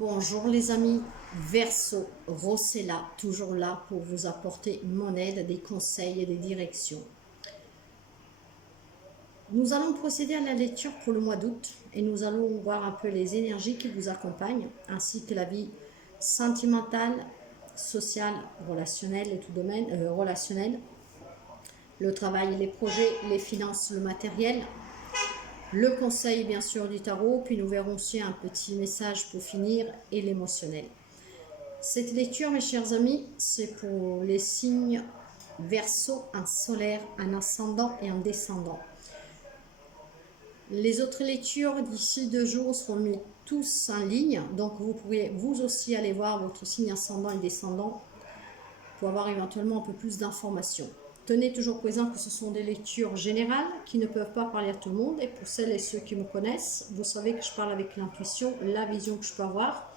Bonjour les amis, Verseau, Rossella, toujours là pour vous apporter mon aide, des conseils et des directions. Nous allons procéder à la lecture pour le mois d'août et nous allons voir un peu les énergies qui vous accompagnent, ainsi que la vie sentimentale, sociale, relationnelle et tout domaine relationnel, le travail, les projets, les finances, le matériel, le conseil bien sûr du tarot, puis nous verrons aussi un petit message pour finir et l'émotionnel. Cette lecture, mes chers amis, c'est pour les signes Verseau, un solaire, un ascendant et un descendant. Les autres lectures d'ici 2 jours seront mises tous en ligne, donc vous pourrez vous aussi aller voir votre signe ascendant et descendant pour avoir éventuellement un peu plus d'informations. Tenez toujours présent que ce sont des lectures générales qui ne peuvent pas parler à tout le monde, et pour celles et ceux qui me connaissent, vous savez que je parle avec l'intuition, la vision que je peux avoir.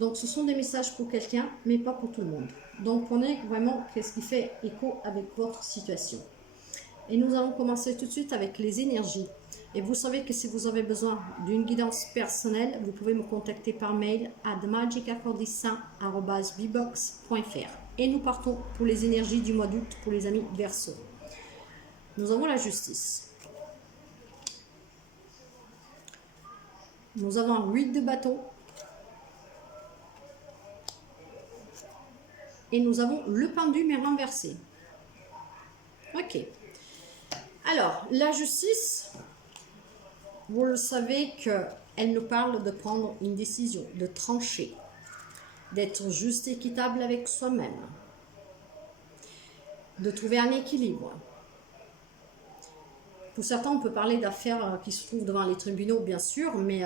Donc ce sont des messages pour quelqu'un, mais pas pour tout le monde. Donc prenez vraiment ce qui fait écho avec votre situation. Et nous allons commencer tout de suite avec les énergies. Et vous savez que si vous avez besoin d'une guidance personnelle, vous pouvez me contacter par mail à themagicacordissin@bbox.fr. Et nous partons pour les énergies du mois d'août pour les amis Verseau. Nous avons la justice. Nous avons 8 de bâton. Et nous avons le pendu mais renversé. Ok. Alors, la justice, vous le savez qu'elle nous parle de prendre une décision, de trancher, d'être juste et équitable avec soi-même, de trouver un équilibre. Pour certains, on peut parler d'affaires qui se trouvent devant les tribunaux, bien sûr, mais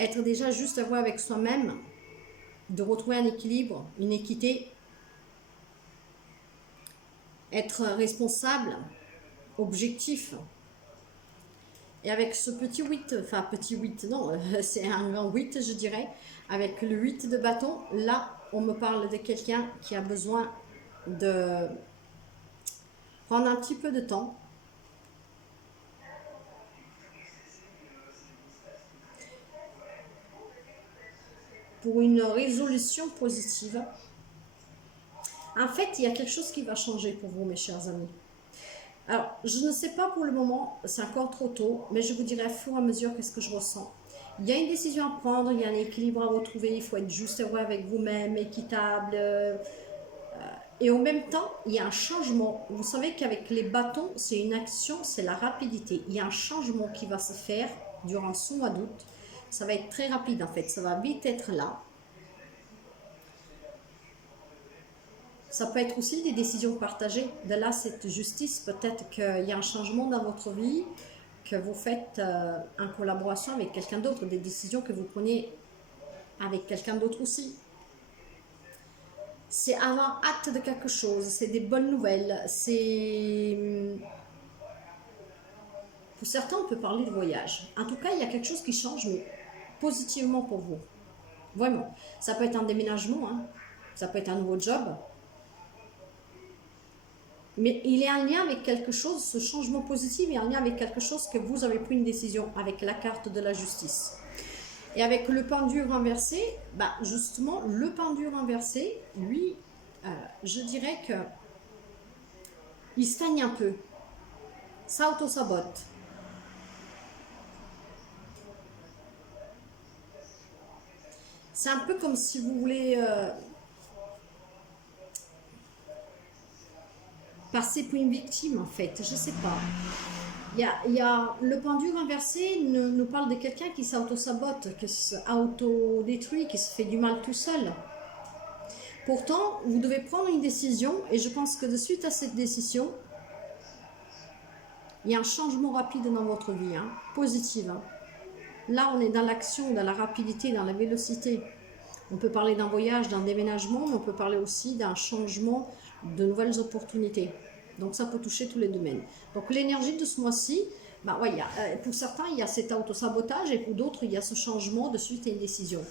être déjà juste avoué avec soi-même, de retrouver un équilibre, une équité, être responsable, objectif. Et avec ce petit 8, enfin petit 8, non, c'est un grand 8 je dirais, avec le 8 de bâton, là on me parle de quelqu'un qui a besoin de prendre un petit peu de temps pour une résolution positive. En fait, il y a quelque chose qui va changer pour vous, mes chers amis. Alors, je ne sais pas pour le moment, c'est encore trop tôt, mais je vous dirai au fur et à mesure qu'est-ce que je ressens. Il y a une décision à prendre, il y a un équilibre à retrouver, il faut être juste et vrai avec vous-même, équitable. Et en même temps, il y a un changement. Vous savez qu'avec les bâtons, c'est une action, c'est la rapidité. Il y a un changement qui va se faire durant ce mois d'août. Ça va être très rapide en fait, ça va vite être là. Ça peut être aussi des décisions partagées. De là, cette justice, peut-être qu'il y a un changement dans votre vie, que vous faites en collaboration avec quelqu'un d'autre, des décisions que vous prenez avec quelqu'un d'autre aussi. C'est avoir hâte de quelque chose, c'est des bonnes nouvelles, c'est... Pour certains, on peut parler de voyage. En tout cas, il y a quelque chose qui change, mais positivement pour vous. Vraiment. Ça peut être un déménagement, hein. Ça peut être un nouveau job. Mais il est en lien avec quelque chose, ce changement positif est en lien avec quelque chose que vous avez pris une décision avec la carte de la justice. Et avec le pendu renversé, bah justement, le pendu renversé, lui, je dirais que il stagne un peu. Ça auto-sabote. C'est un peu comme si vous voulez passer pour une victime, en fait. Je sais pas. Il y a le pendu renversé nous parle de quelqu'un qui s'auto-sabote, qui s'auto-détruit, qui se fait du mal tout seul. Pourtant, vous devez prendre une décision, et je pense que de suite à cette décision, il y a un changement rapide dans votre vie, hein, positive. Hein. Là, on est dans l'action, dans la rapidité, dans la vélocité. On peut parler d'un voyage, d'un déménagement, mais on peut parler aussi d'un changement, de nouvelles opportunités. Donc ça peut toucher tous les domaines. Donc l'énergie de ce mois-ci, bah ouais, pour certains, il y a cet autosabotage, et pour d'autres, il y a ce changement de suite à une décision.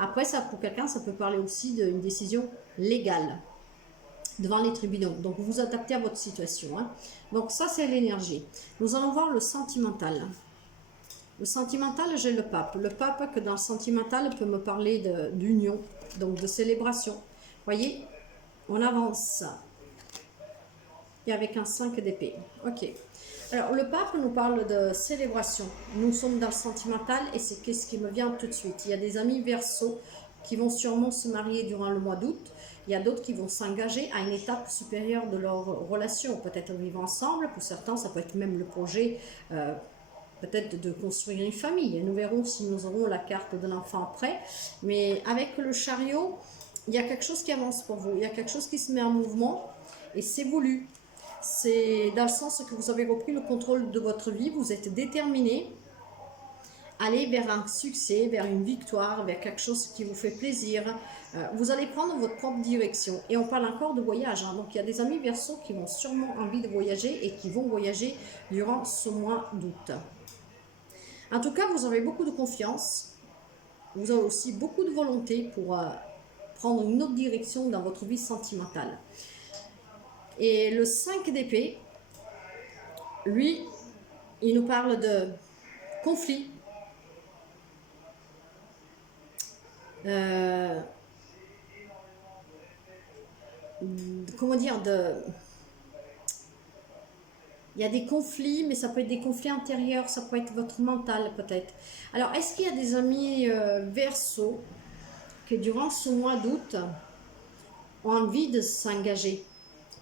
Après, ça, pour quelqu'un, ça peut parler aussi d'une décision légale devant les tribunaux. Donc vous vous adaptez à votre situation. Hein. Donc ça, c'est l'énergie. Nous allons voir le sentimental. Le sentimental, j'ai le pape. Le pape, que dans le sentimental, peut me parler d'union, donc de célébration. Voyez, on avance. Et avec un 5 d'épée. Ok. Alors, le pape nous parle de célébration. Nous sommes dans le sentimental et c'est ce qui me vient tout de suite. Il y a des amis Verseaux qui vont sûrement se marier durant le mois d'août. Il y a d'autres qui vont s'engager à une étape supérieure de leur relation. Peut-être vivre ensemble. Pour certains, ça peut être même le projet, peut-être de construire une famille. Et nous verrons si nous aurons la carte de l'enfant après. Mais avec le chariot, il y a quelque chose qui avance pour vous. Il y a quelque chose qui se met en mouvement et c'est voulu. C'est dans le sens que vous avez repris le contrôle de votre vie, vous êtes déterminé à aller vers un succès, vers une victoire, vers quelque chose qui vous fait plaisir. Vous allez prendre votre propre direction. Et on parle encore de voyage. Hein. Donc il y a des amis Verseaux qui vont sûrement envie de voyager et qui vont voyager durant ce mois d'août. En tout cas, vous aurez beaucoup de confiance. Vous avez aussi beaucoup de volonté pour prendre une autre direction dans votre vie sentimentale. Et le 5 d'épée, lui, il nous parle de conflit. Comment dire, il y a des conflits, mais ça peut être des conflits intérieurs, ça peut être votre mental peut-être. Alors, est-ce qu'il y a des amis Verseaux qui, durant ce mois d'août, ont envie de s'engager,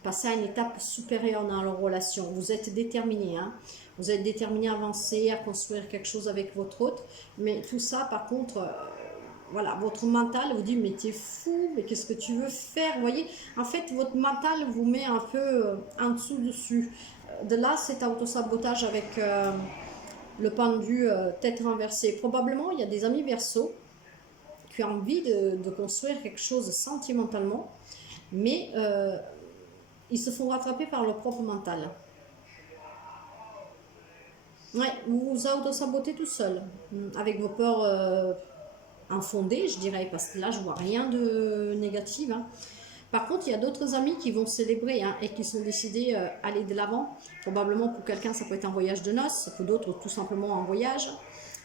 passer à une étape supérieure dans leur relation? Vous êtes déterminé, hein? Vous êtes déterminé à avancer, à construire quelque chose avec votre autre, mais tout ça, par contre, voilà, votre mental vous dit, mais t'es fou, mais qu'est-ce que tu veux faire? Vous voyez, en fait, votre mental vous met un peu en dessous-dessus. De là, cet autosabotage avec le pendu tête renversée. Probablement, il y a des amis Verseaux qui ont envie de construire quelque chose sentimentalement, mais ils se font rattraper par leur propre mental. Ouais, vous vous auto-sabotez tout seul, avec vos peurs infondées, je dirais, parce que là, je vois rien de négatif. Hein. Par contre, il y a d'autres amis qui vont célébrer hein, et qui sont décidés à aller de l'avant. Probablement pour quelqu'un, ça peut être un voyage de noces, pour d'autres, tout simplement un voyage.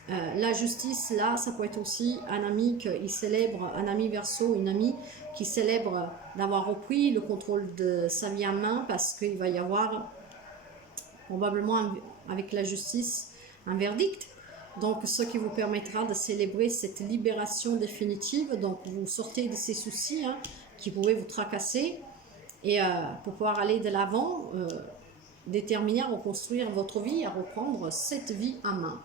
La justice, là, ça peut être aussi un ami qui célèbre, un ami Verseau, une amie qui célèbre d'avoir repris le contrôle de sa vie en main parce qu'il va y avoir probablement avec la justice un verdict. Donc, ce qui vous permettra de célébrer cette libération définitive. Donc, vous sortez de ces soucis hein, qui pouvaient vous tracasser et pour pouvoir aller de l'avant, déterminer à reconstruire votre vie, à reprendre cette vie en main.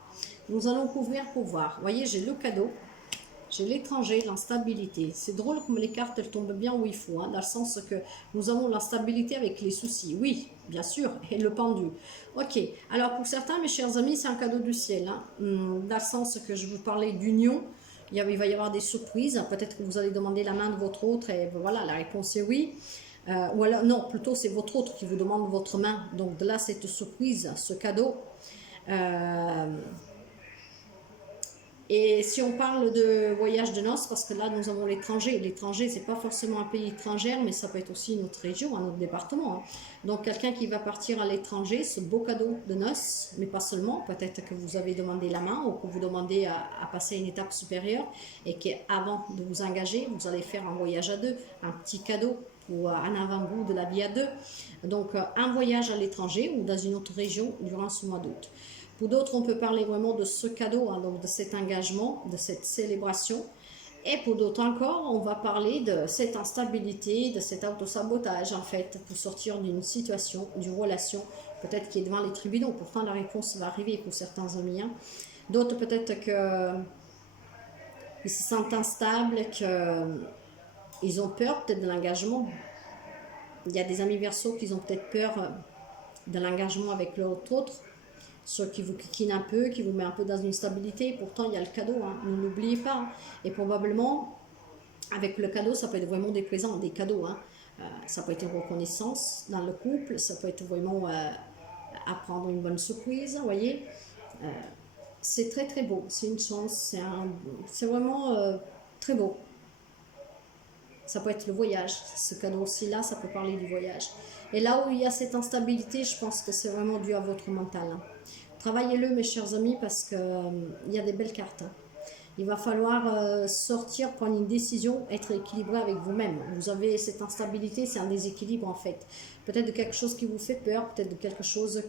Nous allons couvrir pour voir. Vous voyez, j'ai le cadeau, j'ai l'étranger, l'instabilité. C'est drôle comme les cartes, elles tombent bien où il faut, hein, dans le sens que nous avons l'instabilité avec les soucis. Oui, bien sûr, et le pendu. Ok, alors pour certains, mes chers amis, c'est un cadeau du ciel. Hein, dans le sens que je vous parlais d'union, il va y avoir des surprises. Peut-être que vous allez demander la main de votre autre et voilà, la réponse est oui. Ou alors, non, plutôt c'est votre autre qui vous demande votre main. Donc de là, cette surprise, ce cadeau. Et si on parle de voyage de noces, parce que là nous avons l'étranger. L'étranger, c'est pas forcément un pays étranger, mais ça peut être aussi notre région, un autre département. Hein. Donc quelqu'un qui va partir à l'étranger, ce beau cadeau de noces, mais pas seulement. Peut-être que vous avez demandé la main ou que vous demandez à passer à une étape supérieure et qu'avant de vous engager, vous allez faire un voyage à deux, un petit cadeau ou un avant-goût de la vie à deux. Donc un voyage à l'étranger ou dans une autre région durant ce mois d'août. Pour d'autres, on peut parler vraiment de ce cadeau, hein, donc de cet engagement, de cette célébration. Et pour d'autres encore, on va parler de cette instabilité, de cet autosabotage, en fait, pour sortir d'une situation, d'une relation, peut-être qui est devant les tribunaux. Pourtant, la réponse va arriver pour certains amis. Hein. D'autres, peut-être qu'ils se sentent instables, qu'ils ont peur peut-être de l'engagement. Il y a des amis Verseaux qui ont peut-être peur de l'engagement avec l'autre autre. Ceux qui vous kikinent un peu, qui vous met un peu dans une stabilité. Pourtant, il y a le cadeau, hein. Ne l'oubliez pas. Hein. Et probablement, avec le cadeau, ça peut être vraiment des présents, des cadeaux. Hein. Ça peut être une reconnaissance dans le couple, ça peut être vraiment apprendre une bonne surprise, vous voyez. C'est très très beau, c'est une chance, c'est vraiment très beau. Ça peut être le voyage, ce cadeau-ci là, ça peut parler du voyage. Et là où il y a cette instabilité, je pense que c'est vraiment dû à votre mental. Hein. Travaillez-le, mes chers amis, parce que il y a des belles cartes. Hein. Il va falloir sortir, prendre une décision, être équilibré avec vous-même. Vous avez cette instabilité, c'est un déséquilibre en fait. Peut-être de quelque chose qui vous fait peur, peut-être de quelque chose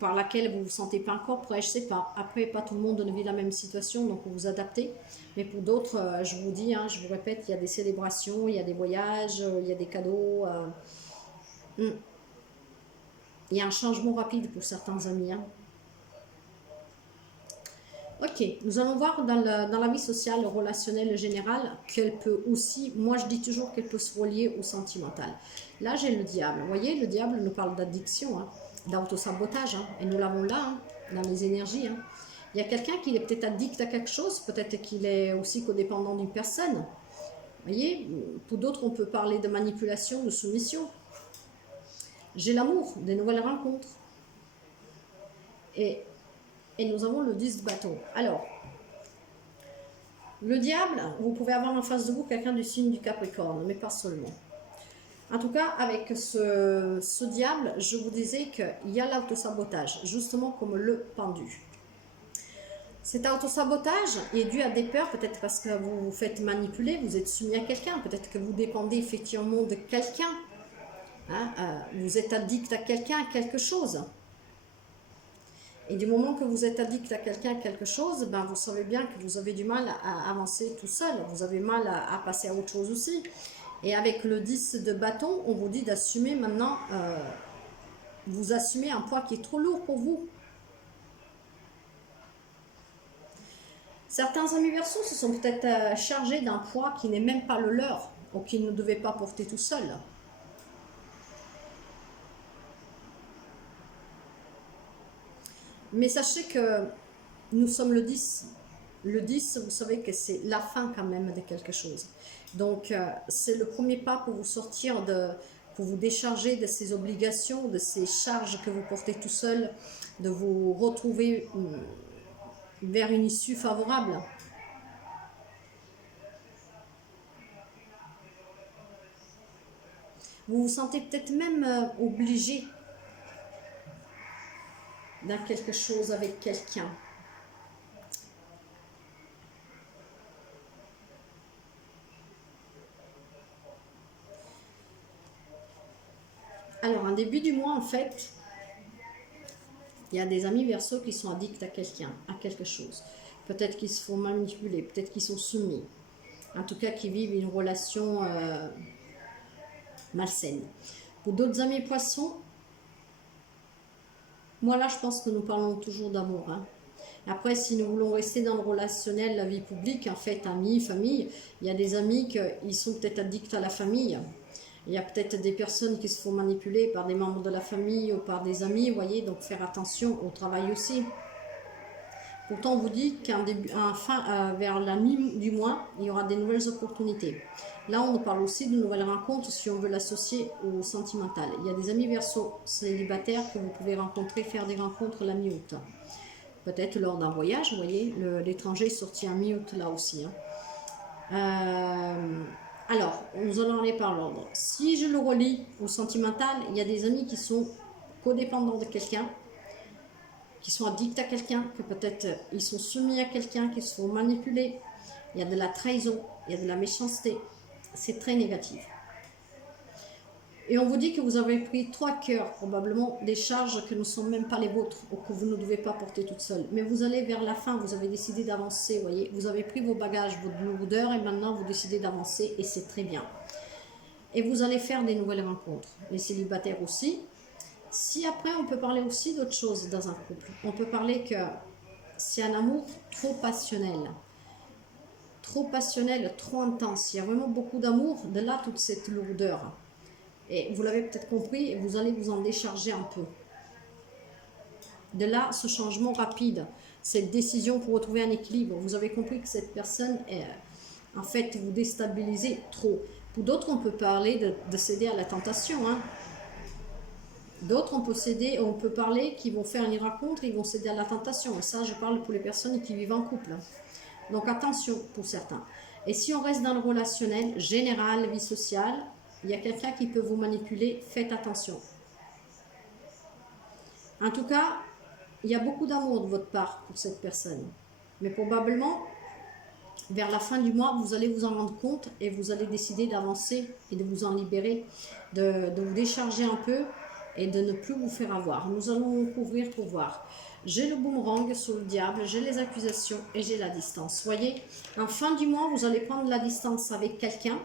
par laquelle vous ne vous sentez pas encore prêt, je ne sais pas. Après, pas tout le monde ne vit la même situation, donc vous vous adaptez. Mais pour d'autres, je vous dis, hein, je vous répète, il y a des célébrations, il y a des voyages, il y a des cadeaux. Il y a un changement rapide pour certains amis. Hein. Ok, nous allons voir dans la vie sociale, relationnelle générale, qu'elle peut aussi, moi je dis toujours qu'elle peut se relier au sentimental. Là j'ai le diable, vous voyez, le diable nous parle d'addiction, hein, d'autosabotage, hein, et nous l'avons là, hein, dans les énergies. Hein. Il y a quelqu'un qui est peut-être addict à quelque chose, peut-être qu'il est aussi codépendant d'une personne. Vous voyez, pour d'autres on peut parler de manipulation, de soumission. J'ai l'amour, des nouvelles rencontres. Et nous avons le 10 de bâton. Alors, le diable, vous pouvez avoir en face de vous quelqu'un du signe du Capricorne, mais pas seulement. En tout cas, avec ce diable, je vous disais qu'il y a l'autosabotage, justement comme le pendu. Cet autosabotage est dû à des peurs, peut-être parce que vous vous faites manipuler, vous êtes soumis à quelqu'un, peut-être que vous dépendez effectivement de quelqu'un. Hein, vous êtes addict à quelqu'un, à quelque chose. Et du moment que vous êtes addict à quelqu'un, quelque chose, ben vous savez bien que vous avez du mal à avancer tout seul. Vous avez mal à passer à autre chose aussi. Et avec le 10 de bâton, on vous dit d'assumer maintenant, vous assumez un poids qui est trop lourd pour vous. Certains amis Verseaux se sont peut-être chargés d'un poids qui n'est même pas le leur, ou qu'ils ne devaient pas porter tout seuls. Mais sachez que nous sommes le 10. Le 10, vous savez que c'est la fin quand même de quelque chose. Donc, c'est le premier pas pour vous sortir pour vous décharger de ces obligations, de ces charges que vous portez tout seul, de vous retrouver vers une issue favorable. Vous vous sentez peut-être même obligé dans quelque chose avec quelqu'un. Alors, en début du mois, en fait, il y a des amis Verseaux qui sont addicts à quelqu'un, à quelque chose. Peut-être qu'ils se font manipuler, peut-être qu'ils sont soumis. En tout cas, qui vivent une relation malsaine. Pour d'autres amis Poissons, moi là, je pense que nous parlons toujours d'amour. Hein. Après, si nous voulons rester dans le relationnel, la vie publique, en fait, amis, famille, il y a des amis qui sont peut-être addicts à la famille. Il y a peut-être des personnes qui se font manipuler par des membres de la famille ou par des amis, vous voyez, donc faire attention au travail aussi. Pourtant, on vous dit vers la mi du mois, il y aura des nouvelles opportunités. Là, on nous parle aussi de nouvelles rencontres si on veut l'associer au sentimental. Il y a des amis Verseaux célibataires que vous pouvez rencontrer, faire des rencontres la mi-août. Peut-être lors d'un voyage, vous voyez, l'étranger est sorti en mi-août là aussi. Hein. Alors, nous allons aller par l'ordre. Si je le relie au sentimental, il y a des amis qui sont codépendants de quelqu'un, qui sont addicts à quelqu'un, que peut-être ils sont soumis à quelqu'un, qui se font manipuler. Il y a de la trahison, il y a de la méchanceté. C'est très négatif. Et on vous dit que vous avez pris 3 cœurs, probablement des charges que ne sont même pas les vôtres, ou que vous ne devez pas porter toute seule. Mais vous allez vers la fin, vous avez décidé d'avancer, vous voyez. Vous avez pris vos bagages, votre lourdeur, et maintenant vous décidez d'avancer, et c'est très bien. Et vous allez faire des nouvelles rencontres. Les célibataires aussi. Si après, on peut parler aussi d'autre chose dans un couple. On peut parler que c'est un amour trop passionnel, trop intense. Il y a vraiment beaucoup d'amour, de là toute cette lourdeur. Et vous l'avez peut-être compris, et vous allez vous en décharger un peu. De là, ce changement rapide, cette décision pour retrouver un équilibre. Vous avez compris que cette personne est, en fait, vous déstabilisez trop. Pour d'autres, on peut parler de céder à la tentation. Hein. D'autres, on peut parler qu'ils vont faire une rencontre, ils vont céder à la tentation. Et ça, je parle pour les personnes qui vivent en couple. Donc attention pour certains. Et si on reste dans le relationnel, général, vie sociale, il y a quelqu'un qui peut vous manipuler, faites attention. En tout cas, il y a beaucoup d'amour de votre part pour cette personne. Mais probablement, vers la fin du mois, vous allez vous en rendre compte et vous allez décider d'avancer et de vous en libérer, de vous décharger un peu et de ne plus vous faire avoir. Nous allons couvrir pour voir. J'ai le boomerang sur le diable, j'ai les accusations et j'ai la distance. Voyez, en fin du mois, vous allez prendre la distance avec quelqu'un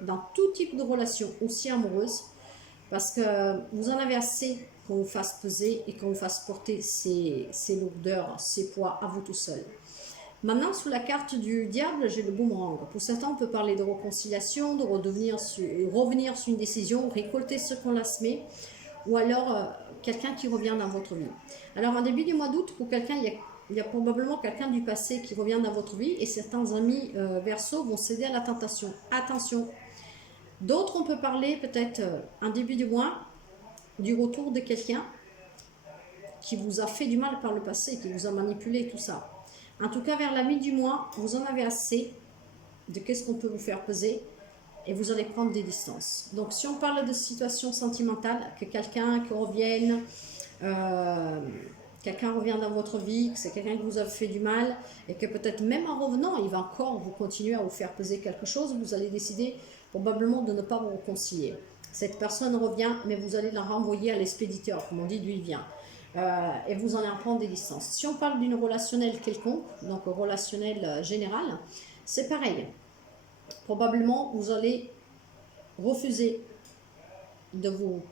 dans tout type de relation, aussi amoureuse, parce que vous en avez assez qu'on vous fasse peser et qu'on vous fasse porter ces lourdeurs, ces poids à vous tout seul. Maintenant, sous la carte du diable, j'ai le boomerang. Pour certains, on peut parler de réconciliation, de revenir sur une décision, récolter ce qu'on a semé, ou alors quelqu'un qui revient dans votre vie. Alors, en début du mois d'août, pour quelqu'un, il y a probablement quelqu'un du passé qui revient dans votre vie et certains amis Verseau vont céder à la tentation. Attention! D'autres, on peut parler peut-être en début du mois du retour de quelqu'un qui vous a fait du mal par le passé, qui vous a manipulé, tout ça. En tout cas, vers la mi du mois, vous en avez assez de qu'est-ce qu'on peut vous faire peser et vous allez prendre des distances. Donc, si on parle de situation sentimentale, que quelqu'un qui revienne, quelqu'un revient dans votre vie, que c'est quelqu'un qui vous a fait du mal et que peut-être même en revenant, il va encore vous continuer à vous faire peser quelque chose, vous allez décider probablement de ne pas vous réconcilier. Cette personne revient, mais vous allez la renvoyer à l'expéditeur, comme on dit, d'où il vient. Et vous allez en prendre des distances. Si on parle d'une relationnelle quelconque, donc relationnelle générale, c'est pareil. Probablement, vous allez refuser de vous,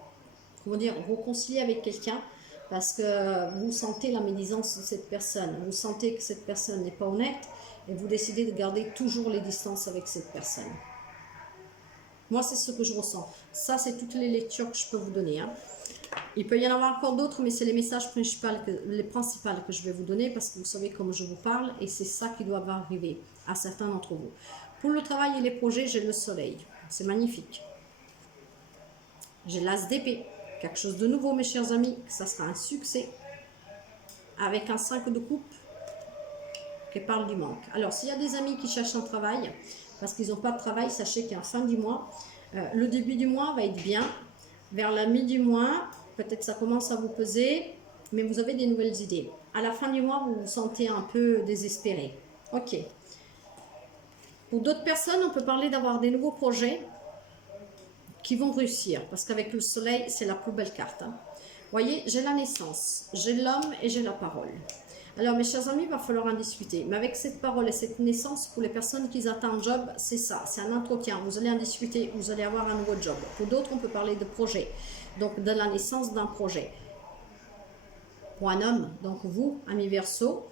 réconcilier avec quelqu'un parce que vous sentez la médisance de cette personne, vous sentez que cette personne n'est pas honnête et vous décidez de garder toujours les distances avec cette personne. Moi, c'est ce que je ressens. Ça, c'est toutes les lectures que je peux vous donner. Il peut y en avoir encore d'autres, mais c'est les messages principaux que je vais vous donner parce que vous savez comment je vous parle et c'est ça qui doit arriver à certains d'entre vous. Pour le travail et les projets, j'ai le soleil. C'est magnifique. J'ai l'as d'épée. Quelque chose de nouveau, mes chers amis. Ça sera un succès. Avec un 5 de coupe qui parle du manque. Alors, s'il y a des amis qui cherchent un travail parce qu'ils n'ont pas de travail, sachez qu'à la fin du mois, le début du mois va être bien. Vers la mi du mois, peut-être ça commence à vous peser, mais vous avez des nouvelles idées. À la fin du mois, vous vous sentez un peu désespéré. Ok. Pour d'autres personnes, on peut parler d'avoir des nouveaux projets qui vont réussir. Parce qu'avec le soleil, c'est la plus belle carte. Vous voyez, j'ai la naissance, j'ai l'homme et j'ai la parole. Alors, mes chers amis, il va falloir en discuter. Mais avec cette parole et cette naissance, pour les personnes qui attendent un job, c'est ça. C'est un entretien. Vous allez en discuter, vous allez avoir un nouveau job. Pour d'autres, on peut parler de projet. Donc, de la naissance d'un projet. Pour un homme, donc vous, ami Verseau,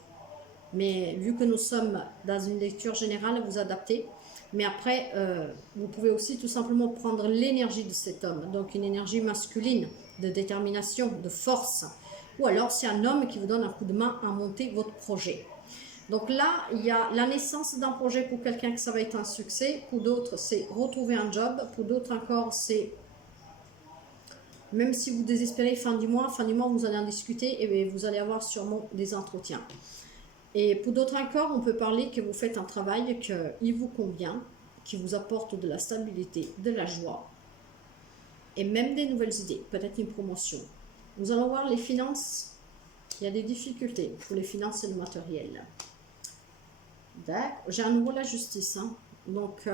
mais vu que nous sommes dans une lecture générale, vous adaptez. Mais après, vous pouvez aussi tout simplement prendre l'énergie de cet homme. Donc, une énergie masculine, de détermination, de force. Ou alors, c'est un homme qui vous donne un coup de main à monter votre projet. Donc là, il y a la naissance d'un projet pour quelqu'un que ça va être un succès. Pour d'autres, c'est retrouver un job. Pour d'autres encore, c'est... Même si vous désespérez fin du mois, vous allez en discuter et vous allez avoir sûrement des entretiens. Et pour d'autres encore, on peut parler que vous faites un travail qui vous convient, qui vous apporte de la stabilité, de la joie et même des nouvelles idées, peut-être une promotion. Nous allons voir les finances. Il y a des difficultés pour les finances et le matériel. D'accord. J'ai à nouveau la justice. Donc,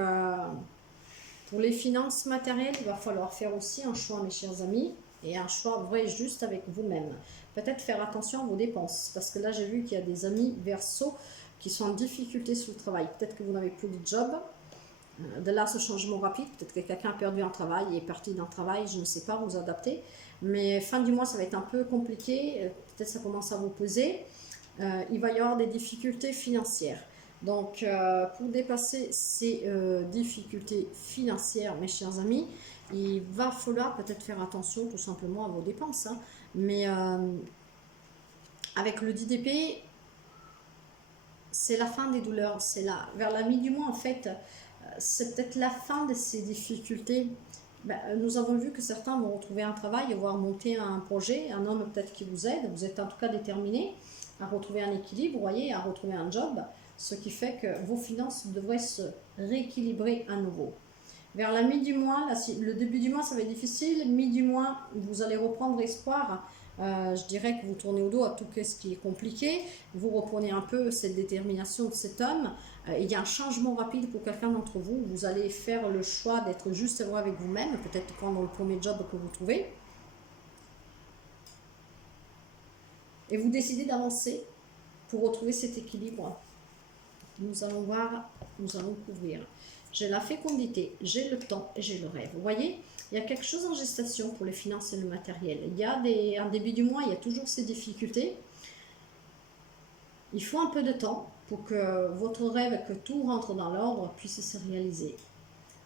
pour les finances matérielles, il va falloir faire aussi un choix, mes chers amis, et un choix vrai et juste avec vous-même. Peut-être faire attention à vos dépenses, parce que là, j'ai vu qu'il y a des amis Verseau qui sont en difficulté sur le travail. Peut-être que vous n'avez plus de job. De là, ce changement rapide, peut-être que quelqu'un a perdu un travail et est parti d'un travail, je ne sais pas, vous adapter. Mais fin du mois, ça va être un peu compliqué. Peut-être ça commence à vous peser. Il va y avoir des difficultés financières. Donc, pour dépasser ces difficultés financières, mes chers amis, il va falloir peut-être faire attention tout simplement à vos dépenses. Mais avec le 10 d'épée, c'est la fin des douleurs. C'est là, vers la mi du mois, en fait, c'est peut-être la fin de ces difficultés. Nous avons vu que certains vont retrouver un travail, voire monter un projet, un homme peut-être qui vous aide. Vous êtes en tout cas déterminé à retrouver un équilibre, vous voyez, à retrouver un job. Ce qui fait que vos finances devraient se rééquilibrer à nouveau. Vers la mi du mois, le début du mois, ça va être difficile. Mi du mois, vous allez reprendre espoir. Je dirais que vous tournez au dos à tout ce qui est compliqué, vous reprenez un peu cette détermination de cet homme. Il y a un changement rapide pour quelqu'un d'entre vous. Vous allez faire le choix d'être juste et vrai avec vous-même, peut-être prendre le premier job que vous trouvez. Et vous décidez d'avancer pour retrouver cet équilibre. Nous allons voir, nous allons couvrir. J'ai la fécondité, j'ai le temps et j'ai le rêve. Vous voyez, il y a quelque chose en gestation pour les finances et le matériel. Il y a en début du mois, il y a toujours ces difficultés. Il faut un peu de temps pour que votre rêve, que tout rentre dans l'ordre, puisse se réaliser.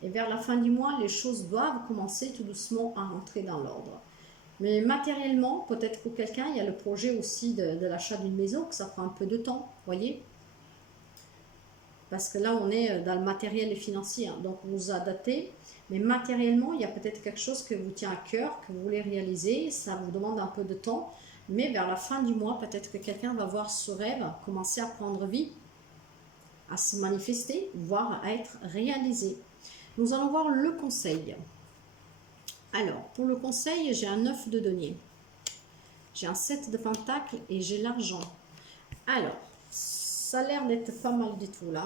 Et vers la fin du mois, les choses doivent commencer tout doucement à rentrer dans l'ordre. Mais matériellement, peut-être pour quelqu'un, il y a le projet aussi de l'achat d'une maison, que ça prend un peu de temps, vous voyez. Parce que là, on est dans le matériel et financier, hein, donc vous vous adaptez. Mais matériellement, il y a peut-être quelque chose que vous tient à cœur, que vous voulez réaliser, ça vous demande un peu de temps. Mais vers la fin du mois, peut-être que quelqu'un va voir ce rêve commencer à prendre vie, à se manifester, voire à être réalisé. Nous allons voir le conseil. Alors, pour le conseil, j'ai un 9 de denier. J'ai un 7 de pentacle et j'ai l'argent. Alors, ça a l'air d'être pas mal du tout là.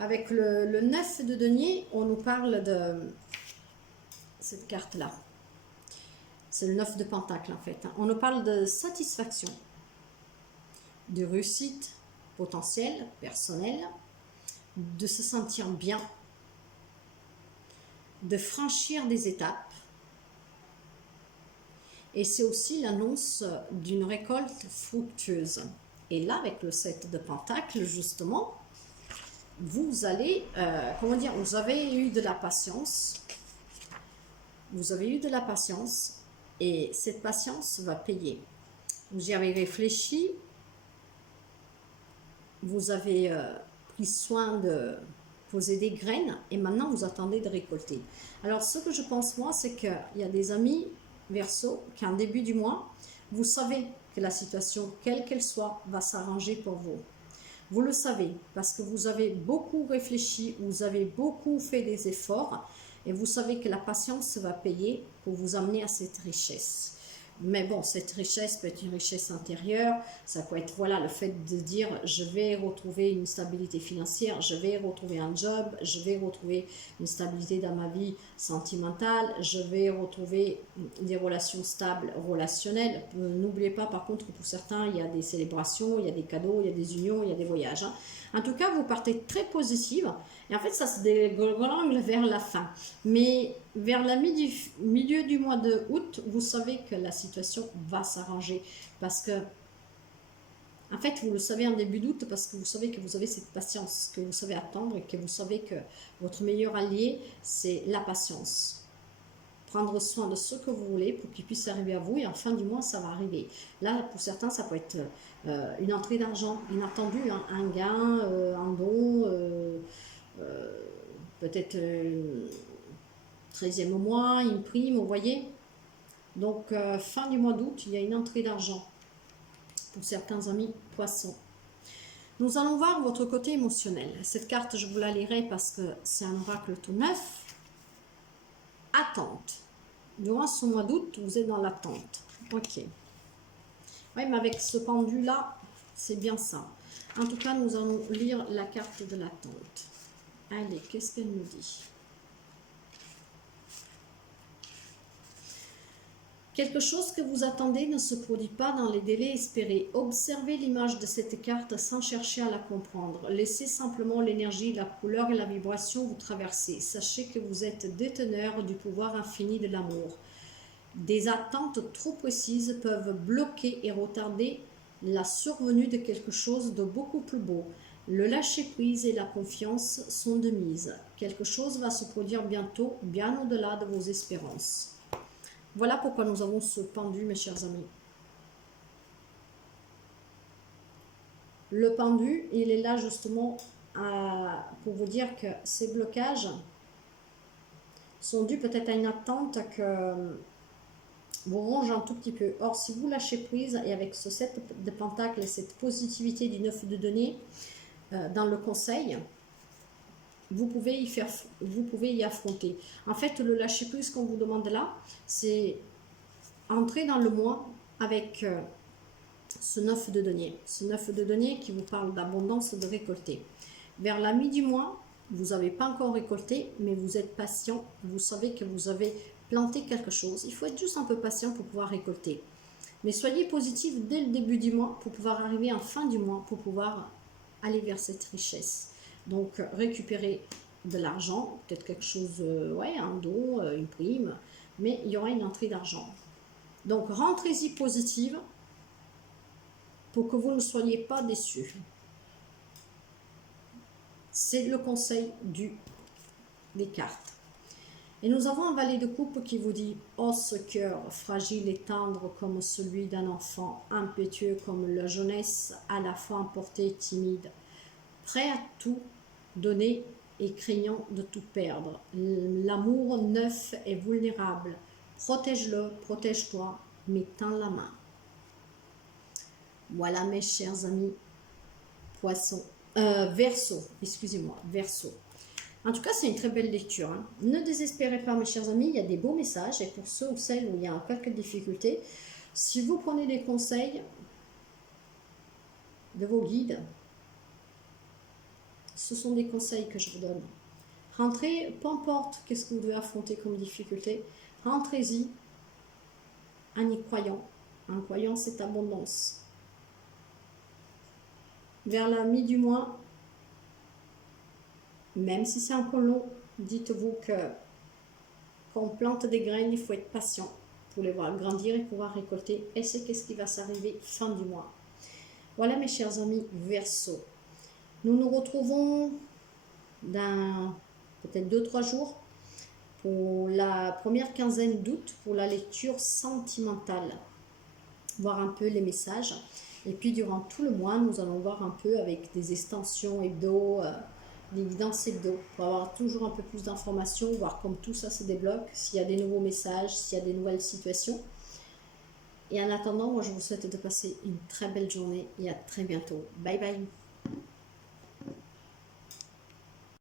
Avec le 9 de denier, on nous parle de cette carte-là. C'est le 9 de pentacle en fait. On nous parle de satisfaction, de réussite potentielle, personnelle, de se sentir bien, de franchir des étapes. Et c'est aussi l'annonce d'une récolte fructueuse. Et là, avec le 7 de pentacle, justement, vous allez, comment dire, vous avez eu de la patience. Vous avez eu de la patience et cette patience va payer. Vous y avez réfléchi, vous avez pris soin de poser des graines et maintenant vous attendez de récolter. Alors, ce que je pense moi, c'est qu'il y a des amis Verseau qu'en début du mois, vous savez que la situation, quelle qu'elle soit, va s'arranger pour vous. Vous le savez parce que vous avez beaucoup réfléchi, vous avez beaucoup fait des efforts et vous savez que la patience va payer pour vous amener à cette richesse. Mais bon, cette richesse peut être une richesse intérieure, ça peut être voilà, le fait de dire je vais retrouver une stabilité financière, je vais retrouver un job, je vais retrouver une stabilité dans ma vie sentimentale, je vais retrouver des relations stables relationnelles. N'oubliez pas par contre que pour certains, il y a des célébrations, il y a des cadeaux, il y a des unions, il y a des voyages. Hein. En tout cas, vous partez très positive et en fait, ça se dégringue vers la fin. Mais vers la milieu du mois de août, vous savez que la situation va s'arranger parce que, en fait, vous le savez en début d'août parce que vous savez que vous avez cette patience, que vous savez attendre et que vous savez que votre meilleur allié, c'est la patience. Prendre soin de ce que vous voulez pour qu'il puisse arriver à vous et en fin du mois, ça va arriver. Là, pour certains, ça peut être une entrée d'argent inattendue, hein, un gain, un don, peut-être 13e mois, une prime, vous voyez. Donc, fin du mois d'août, il y a une entrée d'argent pour certains amis poissons. Nous allons voir votre côté émotionnel. Cette carte, je vous la lirai parce que c'est un oracle tout neuf. Attente. Durant ce mois d'août, vous êtes dans l'attente. Ok. Oui, mais avec ce pendu-là, c'est bien ça. En tout cas, nous allons lire la carte de l'attente. Allez, qu'est-ce qu'elle nous dit? Quelque chose que vous attendez ne se produit pas dans les délais espérés. Observez l'image de cette carte sans chercher à la comprendre. Laissez simplement l'énergie, la couleur et la vibration vous traverser. Sachez que vous êtes déteneur du pouvoir infini de l'amour. Des attentes trop précises peuvent bloquer et retarder la survenue de quelque chose de beaucoup plus beau. Le lâcher-prise et la confiance sont de mise. Quelque chose va se produire bientôt, bien au-delà de vos espérances. Voilà pourquoi nous avons ce pendu, mes chers amis. Le pendu, il est là justement pour vous dire que ces blocages sont dus peut-être à une attente que vous ronge un tout petit peu. Or, si vous lâchez prise et avec ce 7 de pentacle et cette positivité du 9 de denier dans le conseil, vous pouvez y affronter. En fait, le lâcher prise qu'on vous demande là, c'est entrer dans le mois avec ce 9 de denier. Ce 9 de denier qui vous parle d'abondance, de récolter. Vers la mi du mois, vous n'avez pas encore récolté, mais vous êtes patient. Vous savez que vous avez planté quelque chose. Il faut être juste un peu patient pour pouvoir récolter. Mais soyez positif dès le début du mois pour pouvoir arriver en fin du mois, pour pouvoir aller vers cette richesse. Donc, récupérer de l'argent, peut-être quelque chose, ouais, un don, une prime, mais il y aura une entrée d'argent. Donc, rentrez-y positive pour que vous ne soyez pas déçus. C'est le conseil des cartes. Et nous avons un valet de coupe qui vous dit « Oh, ce cœur, fragile et tendre comme celui d'un enfant, impétueux comme la jeunesse, à la fois emporté et timide, prêt à tout donner et craignant de tout perdre. L'amour neuf est vulnérable. Protège-le, protège-toi, mais tends la main. » Voilà mes chers amis, Poissons. Verseau, excusez-moi, Verseau. En tout cas, c'est une très belle lecture. Hein. Ne désespérez pas, mes chers amis, il y a des beaux messages. Et pour ceux ou celles où il y a quelques difficultés, si vous prenez des conseils de vos guides, ce sont des conseils que je vous donne. Rentrez, peu importe qu'est-ce que vous devez affronter comme difficulté, rentrez-y en y croyant. En croyant cette abondance. Vers la mi du mois, même si c'est un peu long, dites-vous que quand on plante des graines, il faut être patient pour les voir grandir et pouvoir récolter. Et c'est qu'est-ce qui va s'arriver fin du mois. Voilà mes chers amis Verseau. Nous nous retrouvons dans peut-être 2-3 jours pour la première quinzaine d'août pour la lecture sentimentale. Voir un peu les messages. Et puis durant tout le mois, nous allons voir un peu avec des extensions hebdo, des guidances hebdo, pour avoir toujours un peu plus d'informations, voir comme tout ça se débloque, s'il y a des nouveaux messages, s'il y a des nouvelles situations. Et en attendant, moi je vous souhaite de passer une très belle journée et à très bientôt. Bye bye.